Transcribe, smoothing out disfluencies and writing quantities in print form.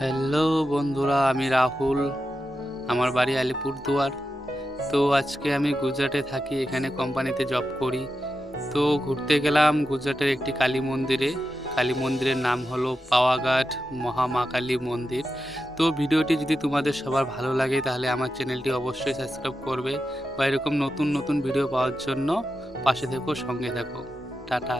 Hello বন্ধুরা, আমি রাহুল। আমার বাড়ি আলিপুরদুয়ার। তো আজকে আমি গুজরাটে থাকি, এখানে কোম্পানিতে জব করি। তো ঘুরতে গেলাম গুজরাটের একটি কালী মন্দিরে। কালী মন্দিরের নাম হলো পাওয়াঘাট মহামা কালী মন্দির। তো ভিডিওটি যদি তোমাদের সবার ভালো লাগে তাহলে আমার চ্যানেলটি অবশ্যই সাবস্ক্রাইব করবে, বা এরকম নতুন নতুন ভিডিও পাওয়ার জন্য পাশে থেকো, সঙ্গে থাকো। টাটা।